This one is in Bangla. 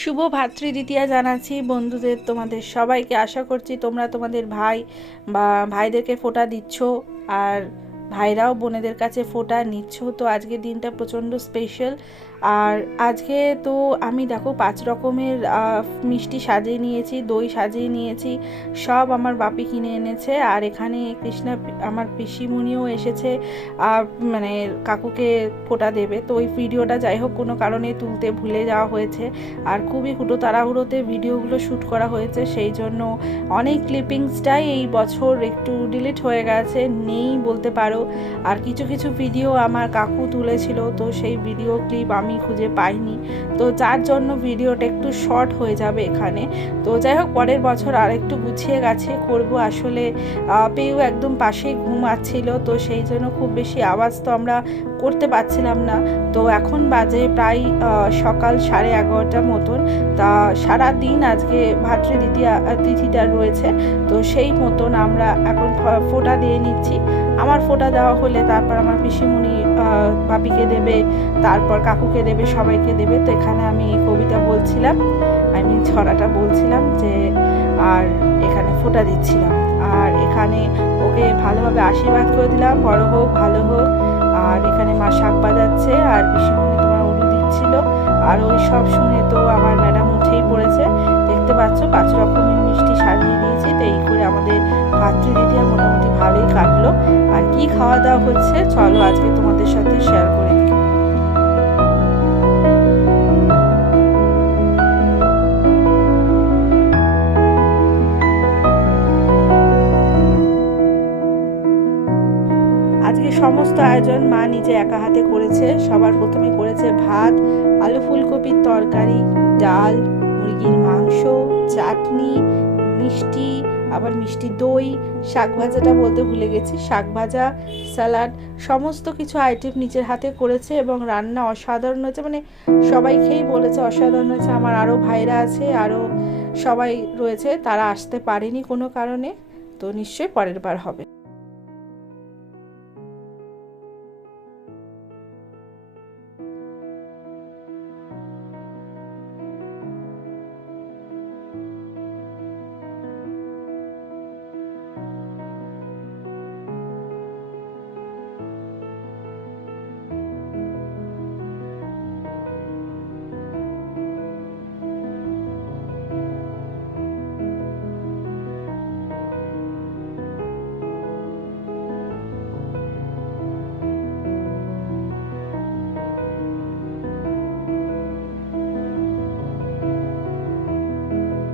শুভ ভাতৃদ্বিতীয়া জানাচ্ছি বন্ধুদের, তোমাদের সবাইকে। আশা করছি তোমরা তোমাদের ভাই বা ভাইদেরকে ফোঁটা দিচ্ছ, আর ভাইরাও বোনেদের কাছে ফোঁটা নিচ্ছ। তো আজকের দিনটা প্রচণ্ড স্পেশাল। আর আজকে তো আমি দেখো 5 রকমের মিষ্টি সাজিয়ে নিয়েছি, দই সাজিয়ে নিয়েছি, সব আমার বাপি কিনে এনেছে। আর এখানে কৃষ্ণা আমার পিসিমণিও এসেছে, মানে কাকুকে ফোঁটা দেবে। তো ওই ভিডিওটা যাই হোক কোনো কারণে তুলতে ভুলে যাওয়া হয়েছে, আর খুবই হুটো তাড়াহুড়োতে ভিডিওগুলো শ্যুট করা হয়েছে, সেই জন্য অনেক ক্লিপিংসটাই এই বছর একটু ডিলিট হয়ে গেছে, নেই বলতে পারো। আর কিছু কিছু ভিডিও আমার কাকু তুলেছিল, তো সেই ভিডিও ক্লিপ আমি খুঁজে পাইনি, তো যার জন্য ভিডিওটা একটু শর্ট হয়ে যাবে এখানে। তো যাই হোক পরের বছর আর একটু গুছিয়ে গেছে করব। আসলে পেউ একদম পাশেই ঘুমাচ্ছিল, তো সেই জন্য খুব বেশি আওয়াজ তো আমরা করতে পারছিলাম না। তো এখন বাজে প্রায় সকাল 11:30 মতন। তা সারা দিন আজকে ভাতৃদ্বিতীয়া তিথিটা রয়েছে, তো সেই মতন আমরা এখন ফোঁটা দিয়ে নিচ্ছি। আমার ফোঁটা দেওয়া হলে তারপর আমার পিসিমণি বাপিকে দেবে, তারপর কাকুকে দেবে, সবাইকে দেবে। তো এখানে আমি কবিতা বলছিলাম, আমি ছড়াটা বলছিলাম যে, আর এখানে ফোঁটা দিচ্ছিলাম, আর এখানে ওকে ভালোভাবে আশীর্বাদ করে দিলাম, বড় হোক ভালো হোক। আর এখানে মা শাক বাজাচ্ছে, আর পিসিমণি তোমার উলু দিচ্ছিল। আর ওই সব শুনে তো আমার ম্যাডাম উঠেই পড়েছে। দেখতে পাচ্ছ 5 রকমের মিষ্টি সাজিয়ে দিয়েছি। তো এই করে আমাদের ভাতৃদ্বিতীয়া মোটামুটি ভালোই কাটলো। আর কি খাওয়া দাওয়া হচ্ছে চলো আজকে তোমাদের সাথে শেয়ার করে দিই। আজকে সমস্ত আয়োজন মা নিজে একা হাতে করেছে। সবার প্রথমে করেছে ভাত, আলু ফুলকপির তরকারি, ডাল, মুরগির মাংস, চাটনি, মিষ্টি, আবার মিষ্টি দই, শাক ভাজাটা বলতে ভুলে গেছি, শাক ভাজা, স্যালাড, সমস্ত কিছু আইটেম নিজের হাতে করেছে এবং রান্না অসাধারণ হয়েছে। মানে সবাই খেয়েই বলেছে অসাধারণ হয়েছে। আমার আরও ভাইরা আছে, আরও সবাই রয়েছে, তারা আসতে পারেনি কোনো কারণে, তো নিশ্চয়ই পরের বার হবে।